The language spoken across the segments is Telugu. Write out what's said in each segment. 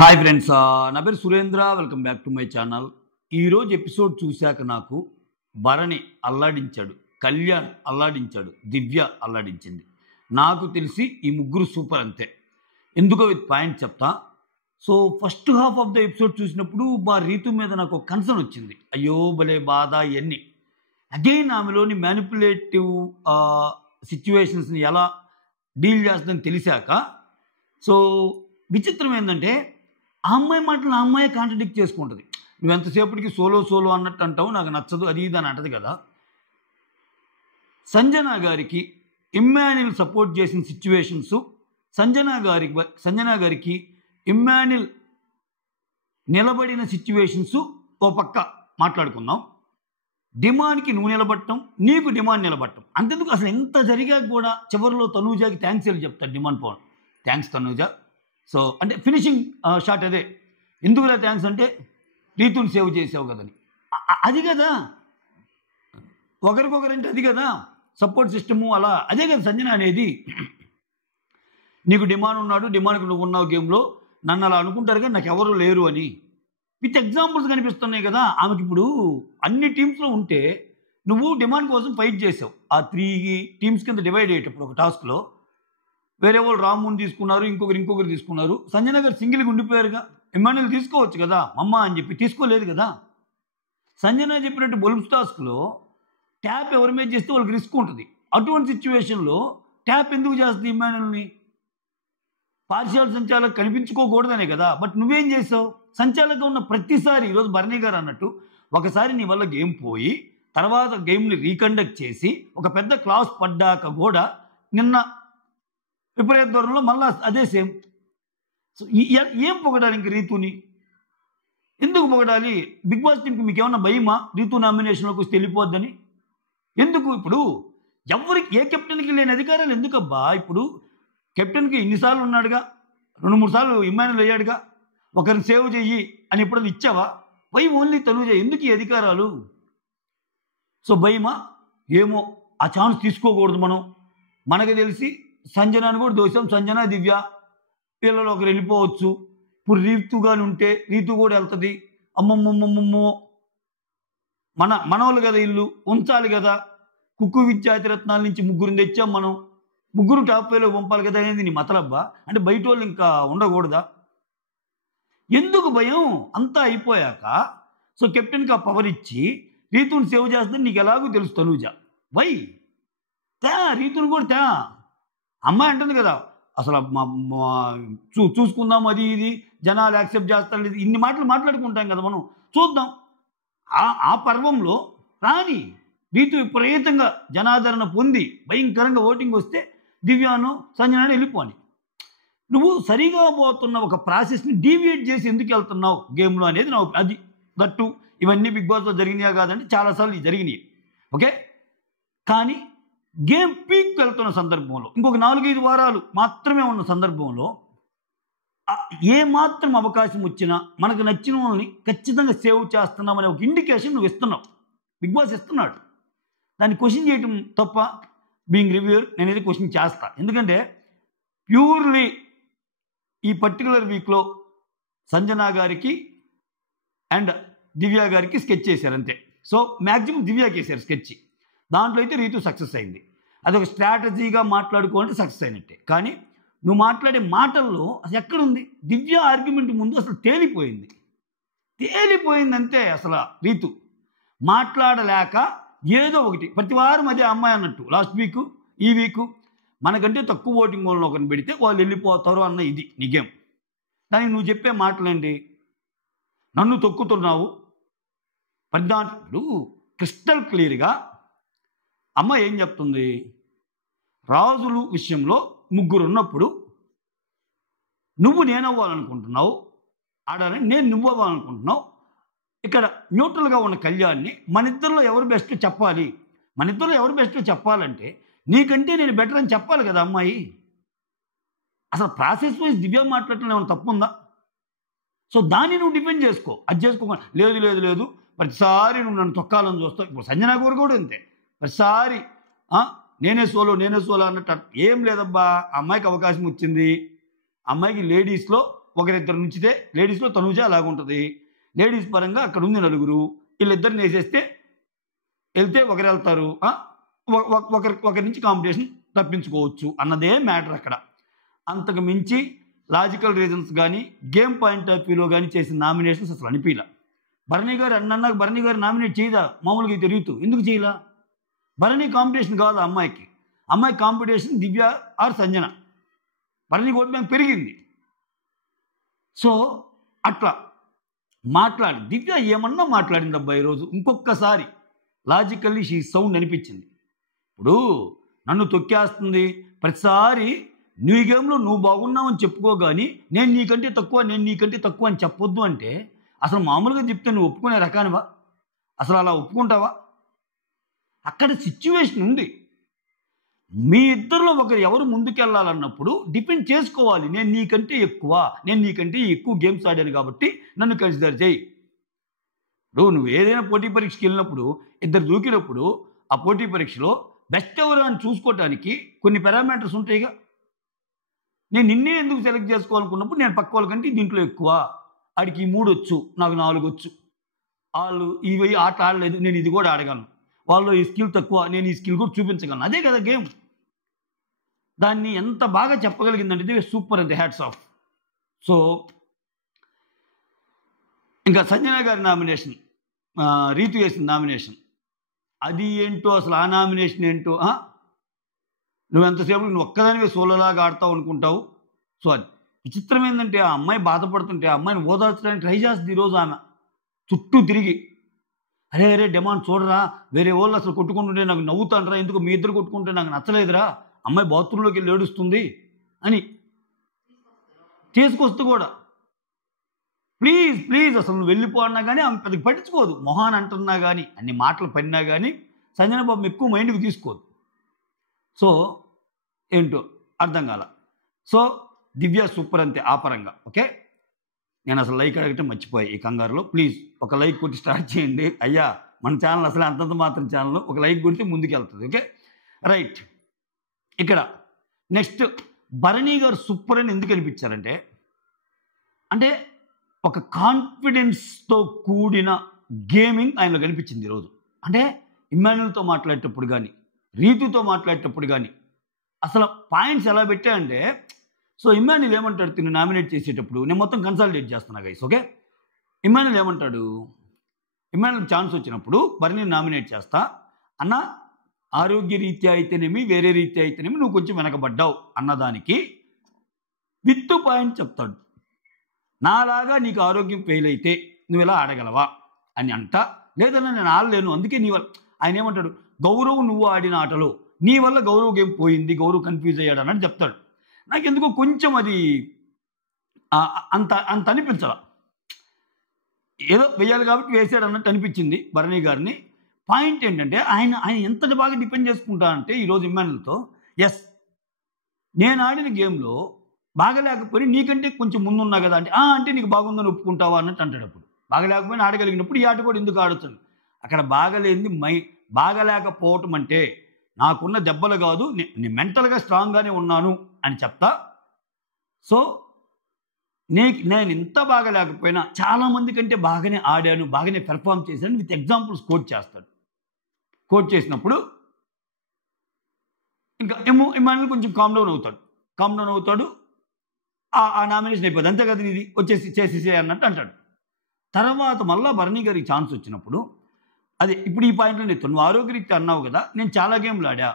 హాయ్ ఫ్రెండ్స్, నా పేరు Surendra. Welcome back to my channel. ఈరోజు ఎపిసోడ్ చూశాక నాకు భరణి అల్లాడించాడు, కళ్యాణ్ అల్లాడించాడు, దివ్య అల్లాడించింది. నాకు తెలిసి ఈ ముగ్గురు సూపర్ అంతే. ఎందుకో విత్ పాయింట్ చెప్తా. So first half of the episode చూసినప్పుడు రీతు మీద నాకు ఒక కన్సర్న్ వచ్చింది. అయ్యో భలే బాధ ఇవన్నీ. అగైన్ ఆమెలోని మ్యానిపులేటివ్ సిచ్యువేషన్స్ని ఎలా డీల్ చేస్తుందని తెలిసాక, సో విచిత్రం ఏంటంటే ఆ అమ్మాయి మాటలు ఆ అమ్మాయి కాంట్రడిక్ట్ చేసుకుంటుంది. నువ్వు ఎంతసేపటికి సోలో అన్నట్టు అంటావు, నాకు నచ్చదు అది ఇది అని అంటది కదా. సంజన గారికి ఇమ్మాన్యుల్ సపోర్ట్ చేసిన సిచ్యువేషన్స్, సంజన గారికి ఇమ్మాన్యుల్ నిలబడిన సిచ్యువేషన్స్ ఓ పక్క మాట్లాడుకుందాం. డిమాండ్కి నువ్వు నిలబడటం, నీకు డిమాండ్ నిలబడటం అంతెందుకు. అసలు ఎంత జరిగాక కూడా చివరిలో తనూజాకి థ్యాంక్స్ వెళ్ళి చెప్తాడు demon Pavan. Thanks Tanuja. So అంటే ఫినిషింగ్ షాట్ అదే. ఎందుకులా థ్యాంక్స్ అంటే రీతుని సేవ్ చేసావు కదని. అది కదా ఒకరికొకరంటే, అది కదా సపోర్ట్ సిస్టము. అలా అదే కదా సంజన అనేది. నీకు డిమాండ్ ఉన్నాడు, డిమాండ్కి నువ్వు ఉన్నావు గేమ్లో, నన్ను అలా అనుకుంటారు కానీ నాకు ఎవరు లేరు అని విత్ ఎగ్జాంపుల్స్ కనిపిస్తున్నాయి కదా ఆమెకి. ఇప్పుడు అన్ని టీమ్స్లో ఉంటే నువ్వు డిమాండ్ కోసం ఫైట్ చేసావు. ఆ 3 టీమ్స్ కింద డివైడ్ అయ్యేటప్పుడు ఒక టాస్క్లో వేరే వాళ్ళు రాముని తీసుకున్నారు, ఇంకొకరు తీసుకున్నారు. సంజన గారు సింగిల్గా ఉండిపోయారుగా. ఇమ్మాన్యుల్ తీసుకోవచ్చు కదా అమ్మ అని చెప్పి, తీసుకోలేదు కదా. సంజన చెప్పినట్టు బొల్బ్స్ టాస్క్లో ట్యాప్ ఎవరి మీద చేస్తే వాళ్ళకి రిస్క్ ఉంటుంది. అటువంటి సిచ్యువేషన్లో ట్యాప్ ఎందుకు చేస్తుంది ఇమ్మాన్యుల్ని? పార్షియల్ సంచాలక్ కనిపించుకోకూడదనే కదా. బట్ నువ్వేం చేసావు? సంచాలకం ఉన్న ప్రతిసారి, ఈరోజు భరణి గారు అన్నట్టు, ఒకసారి నీ వల్ల గేమ్ పోయి తర్వాత గేమ్ని రీకండక్ట్ చేసి ఒక పెద్ద క్లాస్ పడ్డాక కూడా నిన్న విపరీత ధోరణిలో మళ్ళీ అదే సేమ్. సో ఏం పొగడాలి ఇంక రీతుని? ఎందుకు పొగడాలి? బిగ్ బాస్ టీంకి మీకు ఏమన్నా భయమా రీతు నామినేషన్లోకి వస్తే వెళ్ళిపోద్దని? ఎందుకు? ఇప్పుడు ఎవరికి, ఏ కెప్టెన్కి లేని అధికారాలు ఎందుకబ్బా? ఇప్పుడు కెప్టెన్కి ఇన్నిసార్లు ఉన్నాడుగా, 2-3 సార్లు ఇమ్మాన్యుల్ అయ్యాడుగా. ఒకరిని సేవ్ చెయ్యి అని ఎప్పుడైనా ఇచ్చావా? Why only Tanuja? ఎందుకు ఈ అధికారాలు? సో భయమా? ఏమో ఆ ఛాన్స్ తీసుకోకూడదు మనం. మనకు తెలిసి సంజనాన్ని కూడా దోషం. సంజన, దివ్య వీళ్ళలో ఒకరు వెళ్ళిపోవచ్చు. ఇప్పుడు రీతుగాని ఉంటే రీతు కూడా వెళ్తుంది. అమ్మమ్మమ్మమ్మమ్మో మనవాళ్ళు కదా, ఇల్లు ఉంచాలి కదా. కుక్కు విద్యాతిరత్నాల నుంచి 3 తెచ్చాం మనం. 3 టాప్ 5లో పంపాలి కదా. అనేది నీ మతలబ్బా? అంటే బయట వాళ్ళు ఇంకా ఉండకూడదా? ఎందుకు భయం? అంతా అయిపోయాక సో కెప్టెన్కి ఆ పవర్ ఇచ్చి రీతుని సేవ్ చేస్తుందని నీకు ఎలాగో తెలుసు తనూజ. వై రీతుని కూడా తే. అమ్మాయి అంటుంది కదా, అసలు చూసుకుందాం అది ఇది, జనాలు యాక్సెప్ట్ చేస్తారు లేదు, ఇన్ని మాటలు మాట్లాడుకుంటాం కదా మనం. చూద్దాం ఆ పర్వంలో రాని రీతు విపరీతంగా జనాదరణ పొంది భయంకరంగా ఓటింగ్ వస్తే దివ్యాను సంజనాన్ని వెళ్ళిపోని. నువ్వు సరిగా పోతున్న ఒక ప్రాసెస్ని డీవియేట్ చేసి ఎందుకు వెళ్తున్నావు గేమ్లో అనేది నా అది. దట్టు ఇవన్నీ బిగ్ బాస్లో జరిగినాయా కాదంటే చాలాసార్లు ఇవి జరిగినాయి. ఓకే, కానీ గేమ్ పీక్ వెళ్తున్న సందర్భంలో, ఇంకొక 4-5 వారాలు మాత్రమే ఉన్న సందర్భంలో ఏ మాత్రం అవకాశం వచ్చినా మనకు నచ్చిన వాళ్ళని ఖచ్చితంగా సేవ్ చేస్తున్నామనే ఒక ఇండికేషన్ నువ్వు ఇస్తున్నావు. బిగ్ బాస్ ఇస్తున్నాడు. దాన్ని క్వశ్చన్ చేయటం తప్ప. బీయింగ్ రివ్యూర్ నేనైతే క్వశ్చన్ చేస్తా. ఎందుకంటే ప్యూర్లీ ఈ పర్టికులర్ వీక్లో సంజన గారికి అండ్ దివ్య గారికి స్కెచ్ చేశారు అంతే. సో మ్యాక్సిమం దివ్యాకి వేశారు స్కెచ్. దాంట్లో అయితే రీతు సక్సెస్ అయింది. అదొక స్ట్రాటజీగా మాట్లాడుకోవాలంటే సక్సెస్ అయినట్టే. కానీ నువ్వు మాట్లాడే మాటల్లో అసలు ఎక్కడుంది? దివ్య ఆర్గ్యుమెంట్ ముందు అసలు తేలిపోయిందంతే. అసలు రీతు మాట్లాడలేక ఏదో ఒకటి ప్రతి వారం అదే అమ్మాయి అన్నట్టు. లాస్ట్ వీక్ ఈ వీక్ మనకంటే తక్కువ ఓటింగ్ వాళ్ళని ఒకరిని పెడితే వాళ్ళు వెళ్ళిపోతారు అన్న ఇది నీ గేమ్. దానికి నువ్వు చెప్పే మాటలేంటి? నన్ను తొక్కుతున్నావు ఇప్పుడు క్రిస్టల్ క్లియర్గా అమ్మ ఏం చెప్తుంది? రాజులు విషయంలో 3 ఉన్నప్పుడు నువ్వు నేనవ్వాలనుకుంటున్నావు, ఆడాలని నేను నువ్వు అవ్వాలనుకుంటున్నావు. ఇక్కడ న్యూట్రల్గా ఉన్న కళ్యాణ్ని మన ఇద్దరిలో ఎవరు బెస్ట్ చెప్పాలి. మన ఇద్దరిలో ఎవరు బెస్ట్ చెప్పాలంటే నీకంటే నేను బెటర్ అని చెప్పాలి కదా అమ్మాయి. అసలు ప్రాసెస్ వైజ్ దివ్య మాట్లాడటం ఏమైనా తప్పు ఉందా? సో దాన్ని నువ్వు డిపెండ్ చేసుకో. అది చేసుకోకుండా లేదు ప్రతిసారి నువ్వు నన్ను తొక్కాలని చూస్తావు. ఇప్పుడు సంజన గారు కూడా అంతే. ప్రతిసారి నేనే సోలో అన్నట్టు ఏం లేదబ్బా. అమ్మాయికి అవకాశం వచ్చింది. అమ్మాయికి లేడీస్లో ఒకరిద్దరు నుంచితే, లేడీస్లో తనూజ అలాగుంటుంది. లేడీస్ పరంగా అక్కడ ఉంది నలుగురు, వీళ్ళిద్దరిని వేసేస్తే వెళ్తే ఒకరు వెళ్తారు, ఒకరి నుంచి కాంపిటీషన్ తప్పించుకోవచ్చు అన్నదే మ్యాటర్ అక్కడ. అంతకు మించి లాజికల్ రీజన్స్ కానీ గేమ్ పాయింట్ ఆఫ్ వ్యూలో కానీ చేసిన నామినేషన్స్ అసలు అనిపించలే. భరణి గారు అన్నాక భరణి గారు నామినేట్ చేయదా మామూలుగా తిరుగుతూ, ఎందుకు చేయలా? భరణి కాంపిటీషన్ కాదు అమ్మాయికి competition Divya or Sanjana. Bharani vote bank పెరిగింది. సో అట్లా మాట్లాడి దివ్య ఏమన్నా మాట్లాడింది అబ్బా ఈరోజు. ఇంకొకసారి లాజికల్లీ షీ సౌండ్ అనిపించింది. ఇప్పుడు నన్ను తొక్కేస్తుంది ప్రతిసారి, నీ గేమ్లో నువ్వు బాగున్నావని చెప్పుకోగాని నేను నీకంటే తక్కువ అని చెప్పొద్దు అంటే అసలు మామూలుగా చెప్తే నువ్వు ఒప్పుకునే రకానివా? అసలు అలా ఒప్పుకుంటావా? అక్కడ సిచ్యువేషన్ ఉంది. మీ ఇద్దరిలో ఒకరు ఎవరు ముందుకెళ్ళాలన్నప్పుడు డిపెండ్ చేసుకోవాలి. నేను నీకంటే ఎక్కువ గేమ్స్ ఆడాను కాబట్టి నన్ను కన్సిడర్ చేయి. ఇప్పుడు నువ్వు ఏదైనా పోటీ పరీక్షకి వెళ్ళినప్పుడు ఇద్దరు దూకినప్పుడు ఆ పోటీ పరీక్షలో బెస్ట్ ఎవరు అని చూసుకోవటానికి కొన్ని పారామీటర్స్ ఉంటాయిగా. నేను నిన్నే ఎందుకు సెలెక్ట్ చేసుకోవాలనుకున్నప్పుడు నేను పక్క వాళ్ళకంటే దీంట్లో ఎక్కువ, ఆడికి 3 వచ్చు, నాకు 4 వచ్చు, వాళ్ళు ఇవి ఆట ఆడలేదు, నేను ఇది కూడా ఆడగలను, వాళ్ళు ఈ స్కిల్ తక్కువ, నేను ఈ స్కిల్ కూడా చూపించగలను. అదే కదా గేమ్. దాన్ని ఎంత బాగా చెప్పగలిగిందంటే ఇది సూపర్ అంతే, హ్యాట్స్ ఆఫ్. సో ఇంకా సంజన గారి నామినేషన్, రీతు చేసిన నామినేషన్, అది ఏంటో అసలు. ఆ నామినేషన్ ఏంటో, నువ్వు ఎంతసేపు నువ్వు ఒక్కదానివే సోలోలాగా ఆడతావు అనుకుంటావు. సో అది విచిత్రం ఏంటంటే ఆ అమ్మాయి బాధపడుతుంటే ఆ అమ్మాయిని ఓదార్చడానికి ట్రై చేస్తుంది ఈరోజు ఆమె చుట్టూ తిరిగి. అరే డిమాండ్ చూడరా, వేరే వాళ్ళు అసలు కొట్టుకుంటుంటే నాకు నవ్వుతానరా, ఎందుకు మీ ఇద్దరు కొట్టుకుంటే నాకు నచ్చలేదురా, అమ్మాయి బాత్రూంలోకి వెళ్ళి ఏడుస్తుంది అని తీసుకొస్తూ కూడా ప్లీజ్ అసలు నువ్వు వెళ్ళిపో అన్నా కానీ ఆమె పెద్దగా పట్టించుకోదు. మొహాన్ అంటున్నా కానీ అన్ని మాటలు పడినా కానీ సంజన బాబు ఎక్కువ మైండ్కి తీసుకోదు. సో ఏంటో అర్థం కాల. సో దివ్య సూపర్ అంతే ఆ పరంగా. ఓకే, నేను అసలు లైక్ అడగటం మర్చిపోయాయి ఈ కంగారులో. ప్లీజ్ ఒక లైక్ కొట్టి స్టార్ట్ చేయండి అయ్యా. మన ఛానల్ అసలు అంతంత మాత్రం ఛానల్, ఒక లైక్ కొడితే ముందుకు వెళ్తుంది. Okay right. ఇక్కడ నెక్స్ట్ భరణి గారు సూపర్ అని ఎందుకు అనిపించారంటే, అంటే ఒక కాన్ఫిడెన్స్తో కూడిన గేమింగ్ ఆయనలో కనిపించింది ఈరోజు. అంటే ఇమ్మాన్యుల్తో మాట్లాడేటప్పుడు కానీ రీతుతో మాట్లాడేటప్పుడు కానీ అసలు పాయింట్స్ ఎలా పెట్టాయంటే, సో ఇమ్మాన్యుల్ ఏమంటాడు తిని నామినేట్ చేసేటప్పుడు, నేను మొత్తం కన్సల్టేట్ చేస్తున్నా గైస్. ఓకే, ఇమ్మాన్యుల్ ఏమంటాడు, ఇమ్మాన్యుల్ ఛాన్స్ వచ్చినప్పుడు భరణిని నామినేట్ చేస్తా అన్న, ఆరోగ్య రీత్యా అయితేనేమి వేరే రీత్యా అయితేనేమి నువ్వు కొంచెం వెనకబడ్డావు అన్నదానికి విత్ పాయింట్ చెప్తాడు. నాలాగా నీకు ఆరోగ్యం ఫెయిల్ అయితే నువ్వు ఇలా ఆడగలవా అని అంట. లేదన్నా నేను ఆడలేను, అందుకే నీ వల్ల. ఆయన ఏమంటాడు, గౌరవ్ నువ్వు ఆడిన ఆటలో నీ వల్ల గౌరవ్ గేమ్ పోయింది, గౌరవ్ కన్ఫ్యూజ్ అయ్యాడు అన్నట్టు చెప్తాడు. నాకు ఎందుకో కొంచెం అది అంత అనిపించాల. ఏదో వెయ్యాలి కాబట్టి వేసాడు అన్నట్టు అనిపించింది భరణి గారిని. పాయింట్ ఏంటంటే ఆయన ఎంత బాగా డిపెండ్ చేసుకుంటా అంటే ఈరోజు ఇమ్మాన్యుల్తో, ఎస్ నేను ఆడిన గేమ్లో బాగలేకపోయి నీకంటే కొంచెం ముందున్నా కదా అంటే నీకు బాగుందని ఒప్పుకుంటావా అన్నట్టు అంటాడు. అప్పుడు బాగలేకపోయినా ఆడగలిగినప్పుడు ఈ ఆట కూడా ఎందుకు ఆడొచ్చాను. అక్కడ బాగలేంది బాగలేకపోవటం అంటే నాకున్న దెబ్బలు కాదు, నేను మెంటల్గా స్ట్రాంగ్గానే ఉన్నాను అని చెప్తా. సో నేను ఇంత బాగా లేకపోయినా చాలామంది కంటే బాగానే ఆడాను, బాగానే పెర్ఫామ్ చేశాను విత్ ఎగ్జాంపుల్స్ కోట్ చేస్తాడు. కోట్ చేసినప్పుడు ఇంకా ఇమ్మాన్యుల్ కొంచెం కామ్ డౌన్ అవుతాడు. ఆ నామినేషన్ అయిపోతుంది, అంతే కదా ఇది వచ్చేసి చేసేసే అన్నట్టు అంటాడు. తర్వాత మళ్ళీ భరణి గారికి ఛాన్స్ వచ్చినప్పుడు, అదే ఇప్పుడు ఈ పాయింట్లో నేను నువ్వు ఆరోగ్యరీత్యా అన్నావు కదా, నేను చాలా గేమ్లు ఆడా,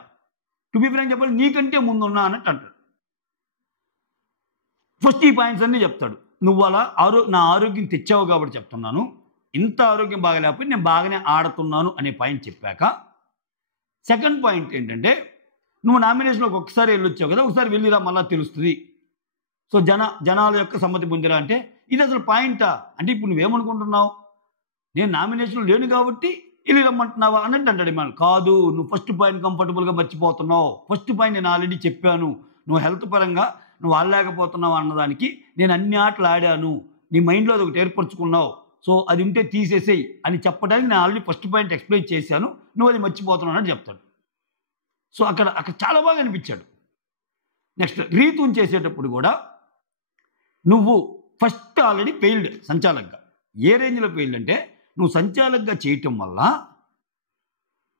టు బి ఫ్రాంక్ చెప్పాలి నీకంటే ముందున్నా అన్నట్టు అంటాడు. ఫస్ట్ ఈ పాయింట్స్ అన్నీ చెప్తాడు. నువ్వు అలా నా ఆరోగ్యం తెచ్చావు కాబట్టి చెప్తున్నాను, ఇంత ఆరోగ్యం బాగలేకపోయి నేను బాగానే ఆడుతున్నాను అనే పాయింట్ చెప్పాక, సెకండ్ పాయింట్ ఏంటంటే నువ్వు నామినేషన్లోకి ఒకసారి వెళ్ళొచ్చావు కదా, ఒకసారి వెళ్ళిరా మళ్ళీ తెలుస్తుంది, సో జనాల యొక్క సమ్మతి పొందిరా అంటే ఇది అసలు పాయింటా? అంటే ఇప్పుడు నువ్వేమనుకుంటున్నావు, నేను నామినేషన్లో లేను కాబట్టి వెళ్ళి రమ్మంటున్నావా అన్నట్టు అంటాడు. మనం కాదు, నువ్వు ఫస్ట్ పాయింట్ కంఫర్టబుల్గా మర్చిపోతున్నావు. ఫస్ట్ పాయింట్ నేను ఆల్రెడీ చెప్పాను, నువ్వు హెల్త్ పరంగా నువ్వు ఆడలేకపోతున్నావు అన్నదానికి నేను అన్ని ఆటలు ఆడాను, నీ మైండ్లో అది ఒకటి ఏర్పరచుకున్నావు, సో అది ఉంటే తీసేసేయి అని చెప్పడానికి నేను ఆల్రెడీ ఫస్ట్ పాయింట్ ఎక్స్ప్లెయిన్ చేశాను, నువ్వు అది మర్చిపోతున్నావు అని చెప్తాడు. సో అక్కడ చాలా బాగా అనిపించాడు. నెక్స్ట్ రీతుని చేసేటప్పుడు కూడా నువ్వు ఫస్ట్ ఆల్రెడీ ఫెయిల్డ్ సంచాలకుగా. ఏ రేంజ్లో ఫెయిల్డ్ అంటే నువ్వు సంచాలకుగా చేయటం వల్ల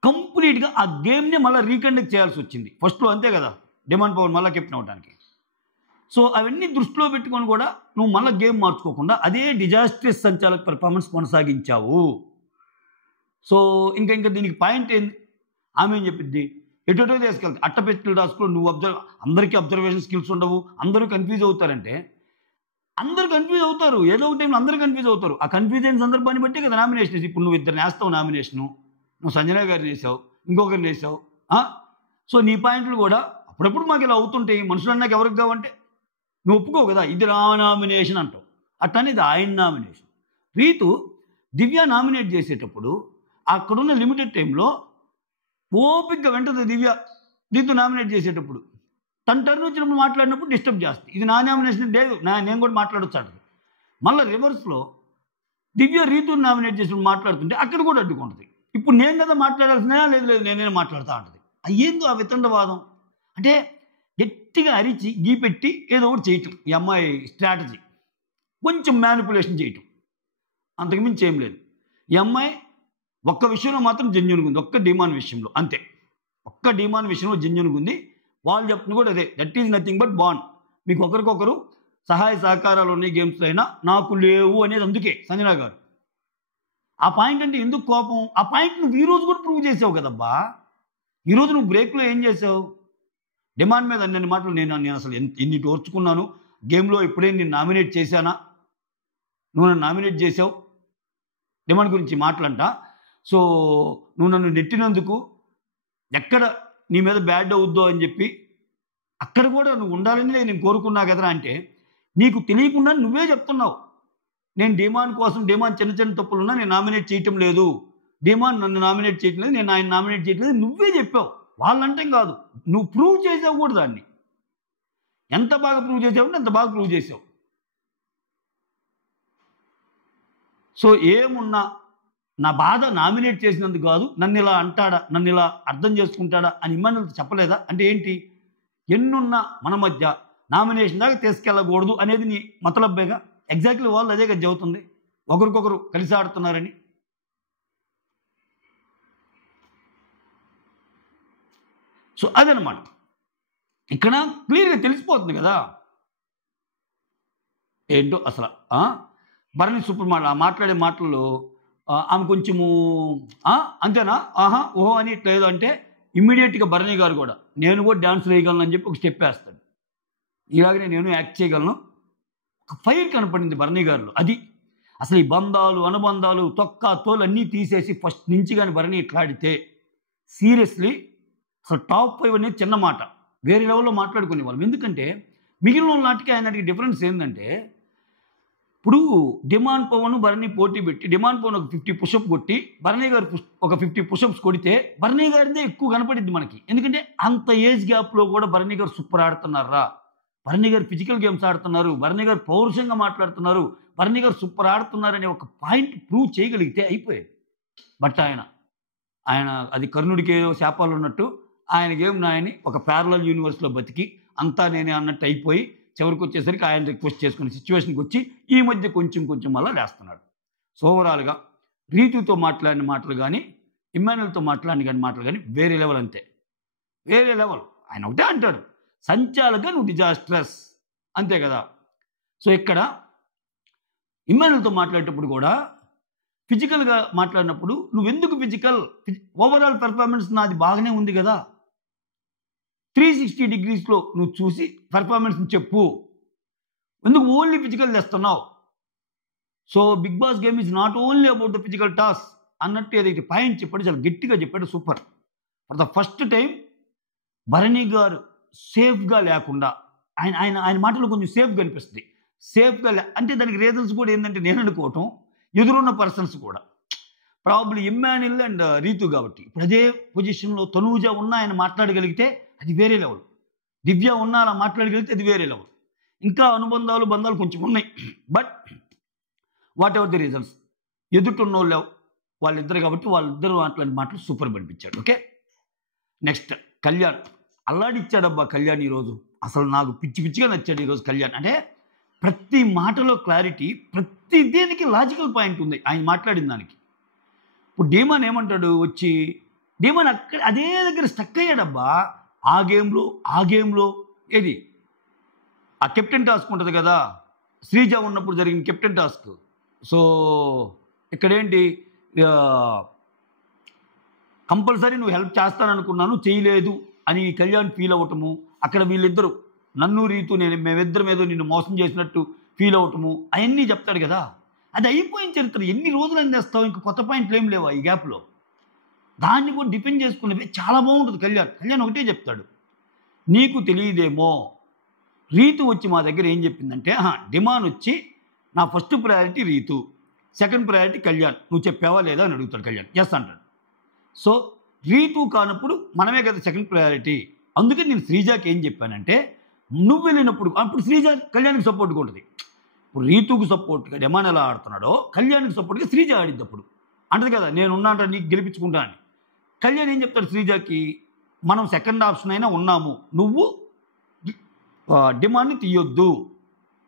కంప్లీట్గా ఆ గేమ్ని మళ్ళీ రీకండక్ట్ చేయాల్సి వచ్చింది. ఫస్ట్లో అంతే కదా, డిమాండ్ పవన్ మళ్ళీ కెప్టెన్ అవడానికి. సో అవన్నీ దృష్టిలో పెట్టుకొని కూడా నువ్వు మళ్ళీ గేమ్ మార్చుకోకుండా అదే డిజాస్ట్రస్ సంచాలక పెర్ఫార్మెన్స్ కొనసాగించావు. సో ఇంకా దీనికి పాయింట్ ఏంది? ఆమె ఏం చెప్పిద్ది, ఎటో తీసుకెళ్తా అట్టపెట్టెలు రాసుకుని నువ్వు అందరికీ అబ్జర్వేషన్ స్కిల్స్ ఉండవు, అందరూ కన్ఫ్యూజ్ అవుతారంటే అందరూ కన్ఫ్యూజ్ అవుతారు. ఏదో ఒక టైంలో అందరూ కన్ఫ్యూజ్ అవుతారు. ఆ కన్ఫ్యూజ్ అయిన సందర్భాన్ని బట్టి కదా నామినేషన్. ఇప్పుడు నువ్వు ఇద్దరిని వేస్తావు నామినేషను, నువ్వు సంజన గారిని వేసావు, ఇంకొకరిని వేసావు. సో నీ పాయింట్లు కూడా అప్పుడప్పుడు మాకు ఇలా అవుతుంటాయి. మనుషులు అన్నాక ఎవరికి కావంటే నువ్వు ఒప్పుకోవు కదా, ఇది నా నామినేషన్ అంటావు. అట్లనే ఇది ఆయన నామినేషన్. రీతు దివ్య నామినేట్ చేసేటప్పుడు అక్కడున్న లిమిటెడ్ టైంలో ఓపిక్గా వెంటనే దివ్య రీతు నామినేట్ చేసేటప్పుడు తన టర్న్ వచ్చినప్పుడు మాట్లాడినప్పుడు డిస్టర్బ్ చేస్తుంది. ఇది నా నామినేషన్ లేదు, నేను కూడా మాట్లాడొచ్చు అంటది. మళ్ళీ రివర్స్లో దివ్య రీతుని నామినేట్ చేసినప్పుడు మాట్లాడుతుంటే అక్కడ కూడా అడ్డుకుంటుంది. ఇప్పుడు నేను కదా మాట్లాడాల్సిన, లేదు నేనే మాట్లాడుతూ ఉంటుంది. ఏందో ఆ వితండవాదం అంటే గట్టిగా అరిచి గీపెట్టి ఏదో ఒకటి చేయటం. ఈ అమ్మాయి స్ట్రాటజీ కొంచెం మ్యానిపులేషన్ చేయటం, అంతకుమించి ఏం లేదు. ఈ అమ్మాయి ఒక్క విషయంలో మాత్రం జెన్యూన్గా ఉంది, ఒక్క డిమాండ్ విషయంలో అంతే. ఒక్క డిమాండ్ విషయంలో జెన్యూన్గా ఉంది. వాళ్ళు చెప్తుంది కూడా అదే, that is nothing but bond. మీకు ఒకరికొకరు సహాయ సహకారాలు ఉన్నాయి గేమ్స్లో అయినా, నాకు లేవు అనేది. అందుకే సంజన గారు ఆ పాయింట్ అంటే ఎందుకు కోపం? ఆ పాయింట్ నువ్వు ఈరోజు కూడా ప్రూవ్ చేసావు కదబ్బా. ఈరోజు నువ్వు బ్రేక్లో ఏం చేసావు? డిమాండ్ మీద అన్ని మాటలు నేను అసలు ఎన్నిటి ఓర్చుకున్నాను. గేమ్లో ఇప్పుడే నేను నామినేట్ చేశానా, నువ్వు నన్ను నామినేట్ చేసావు డిమాండ్ గురించి మాటలంట. సో నువ్వు నన్ను నెట్టినందుకు ఎక్కడ నీ మీద బ్యాడ్ అవుద్దో అని చెప్పి అక్కడ కూడా నువ్వు ఉండాలని నేను కోరుకున్నా కదరా అంటే నీకు తెలియకుండా నువ్వే చెప్తున్నావు. నేను డిమాండ్ కోసం, డిమాండ్ చిన్న తప్పులున్నా నేను నామినేట్ చేయటం లేదు, డిమాండ్ నన్ను నామినేట్ చేయటం లేదు, నేను ఆయన నామినేట్ చేయటం లేదు, నువ్వే చెప్పావు. వాళ్ళంటే కాదు, నువ్వు ప్రూవ్ చేసావు కూడా దాన్ని. ఎంత బాగా ప్రూవ్ చేసావు అంటే అంత బాగా ప్రూవ్ చేసావు. సో ఏమున్నా నా బాధ నామినేట్ చేసినందుకు కాదు, నన్ను ఇలా అంటాడా, నన్ను ఇలా అర్థం చేసుకుంటాడా అని ఇమ్మన్నది చెప్పలేదా? అంటే ఏంటి, ఎన్నున్నా మన మధ్య నామినేషన్ దాకా తీసుకెళ్ళకూడదు అనేది నీ మతలబ్బేగా. ఎగ్జాక్ట్లీ వాళ్ళు అదే కదా చెబుతుంది, ఒకరికొకరు కలిసి ఆడుతున్నారని. సో అదనమాట ఇక్కడ క్లియర్గా తెలిసిపోతుంది కదా ఏంటో అసలు. భరణి సూపర్ మాట్లాడే మాటల్లో ఆమె కొంచెము అంతేనా, ఓహో అని ఇట్లేదు అంటే ఇమ్మీడియట్గా భరణి గారు కూడా నేను కూడా డ్యాన్స్ వేయగలను అని చెప్పి ఒక స్టెప్ వేస్తాడు. ఇలాగనే నేను యాక్ట్ చేయగలను. ఒక ఫైర్ కనపడింది భరణి గారిలో. అది అసలు ఈ బంధాలు అనుబంధాలు తొక్క తోలు అన్నీ తీసేసి ఫస్ట్ నుంచి కానీ భరణి ఇట్లాడితే సీరియస్లీ అసలు టాప్ 5 అనేది చిన్న మాట, వేరే లెవెల్లో మాట్లాడుకునే వాళ్ళం. ఎందుకంటే మిగిలిన నాటికి ఆయనకి డిఫరెన్స్ ఏంటంటే, ఇప్పుడు డిమాండ్ పవన్ భరణి పోటీ పెట్టి డిమాండ్ పవన్ ఒక 50 పుషప్ కొట్టి భరణి గారు ఒక 50 పుషప్స్ కొడితే భరణి గారిదే ఎక్కువ కనపడిద్ది మనకి. ఎందుకంటే అంత ఏజ్ గ్యాప్లో కూడా భరణి గారు సూపర్ ఆడుతున్నారా, భరణి గారు ఫిజికల్ గేమ్స్ ఆడుతున్నారు, భరణి గారు పౌరుషంగా మాట్లాడుతున్నారు, భరణి గారు సూపర్ ఆడుతున్నారనే ఒక పాయింట్ ప్రూవ్ చేయగలిగితే అయిపోయేది. బట్ ఆయన అది కర్ణుడికి శాపాలు ఉన్నట్టు ఆయన గేమ్ నాయని ఒక ప్యారలల్ యూనివర్స్లో బతికి అంతా నేనే అన్నట్టు అయిపోయి చివరికి వచ్చేసరికి ఆయన రిక్వెస్ట్ చేసుకునే సిచ్యువేషన్కి వచ్చి ఈ మధ్య కొంచెం మళ్ళీ లేస్తున్నాడు. సో ఓవరాల్గా రీతుతో మాట్లాడిన మాటలు కానీ ఇమ్మాన్యుయల్తో మాట్లాడిన మాటలు కానీ వేరే లెవెల్, అంతే వేరే లెవెల్. ఆయన ఒకటే అంటాడు, సంచాలక నువ్వు డిజాస్ట్రస్, అంతే కదా. సో ఇక్కడ ఇమ్మాన్యుయల్తో మాట్లాడేటప్పుడు కూడా ఫిజికల్గా మాట్లాడినప్పుడు నువ్వెందుకు ఫిజికల్, ఓవరాల్ పెర్ఫార్మెన్స్ నాది బాగానే ఉంది కదా, 360 డిగ్రీస్లో నువ్వు చూసి పెర్ఫార్మెన్స్ని చెప్పు, ఎందుకు ఓన్లీ ఫిజికల్ తెస్తున్నావు. So Bigg Boss game is not only about the physical task అన్నట్టు ఏదైతే పాయింట్ చెప్పాడు, చాలా గట్టిగా చెప్పాడు, super. For the first time Bharani గారు సేఫ్గా లేకుండా ఆయన మాటలు కొంచెం సేఫ్గా అనిపిస్తుంది. సేఫ్గా అంటే దానికి రీజన్స్ కూడా ఏంటంటే నేను అనుకోవటం ఎదురున్న పర్సన్స్ కూడా ప్రాబ్లీ ఇమ్మాన్యుయల్ అండ్ రీతు కాబట్టి ఇప్పుడు అదే పొజిషన్లో తనూజ ఉన్న ఆయన మాట్లాడగలిగితే అది వేరే లెవెల్, దివ్య ఉన్న అలా మాట్లాడగలిగితే అది వేరే లెవెల్. ఇంకా అనుబంధాలు బంధాలు కొంచెం ఉన్నాయి. But whatever the reasons ఎదుటిన్న వాళ్ళిద్దరు కాబట్టి వాళ్ళిద్దరు మాట్లాడిన మాటలు సూపర్ పంపించాడు. ఓకే, నెక్స్ట్ కళ్యాణ్ అల్లాడిచ్చాడబ్బా. కళ్యాణ్ ఈరోజు అసలు నాకు పిచ్చిగా నచ్చాడు ఈరోజు కళ్యాణ్. అంటే ప్రతి మాటలో క్లారిటీ, ప్రతి దేనికి లాజికల్ పాయింట్ ఉంది ఆయన మాట్లాడిన దానికి. ఇప్పుడు డీమాన్ ఏమంటాడు వచ్చి, డీమాన్ అక్కడ అదే దగ్గర స్టక్ అయ్యాడబ్బా. ఆ గేమ్లో ఏది ఆ కెప్టెన్ టాస్క్ ఉంటుంది కదా, శ్రీజ ఉన్నప్పుడు జరిగిన కెప్టెన్ టాస్క్. సో ఇక్కడేంటి, కంపల్సరీ నువ్వు హెల్ప్ చేస్తాననుకున్నాను చేయలేదు అని కళ్యాణ్ ఫీల్ అవ్వటము, అక్కడ వీళ్ళిద్దరూ నన్ను రీతు మేమిద్దరం ఏదో నిన్ను మోసం చేసినట్టు ఫీల్ అవటము, అవన్నీ చెప్తాడు కదా. అది అయిపోయిన చరిత్ర. ఎన్ని రోజులు అని తెస్తావు, ఇంక కొత్త పాయింట్లు ఏం లేవా ఈ గ్యాప్లో? దాన్ని కూడా డిపెండ్ చేసుకునేవి చాలా బాగుంటుంది. కళ్యాణ్ ఒకటే చెప్తాడు, నీకు తెలియదేమో రీతు వచ్చి మా దగ్గర ఏం చెప్పిందంటే, డిమాండ్ వచ్చి నా first priority Ritu, second priority Kalyan, నువ్వు చెప్పావా లేదా అని అడుగుతాడు కళ్యాణ్. ఎస్ అంటాడు. సో రీతు కానప్పుడు మనమే కదా సెకండ్ ప్రయారిటీ. అందుకే నేను శ్రీజాకి ఏం చెప్పానంటే, నువ్వు వెళ్ళినప్పుడు అప్పుడు శ్రీజ కళ్యాణ్కి సపోర్ట్గా ఉంటుంది. ఇప్పుడు రీతుకు సపోర్ట్గా డిమాండ్ ఎలా ఆడుతున్నాడో కళ్యాణ్కి సపోర్ట్గా శ్రీజ ఆడిద్ది. అప్పుడు అంటది కదా, నేను ఉన్నాను నీకు గెలిపించుకుంటా అని. కళ్యాణ్ ఏం చెప్తాడు శ్రీజాకి, మనం సెకండ్ ఆప్షన్ అయినా ఉన్నాము, నువ్వు డిమాండ్ని తీయొద్దు,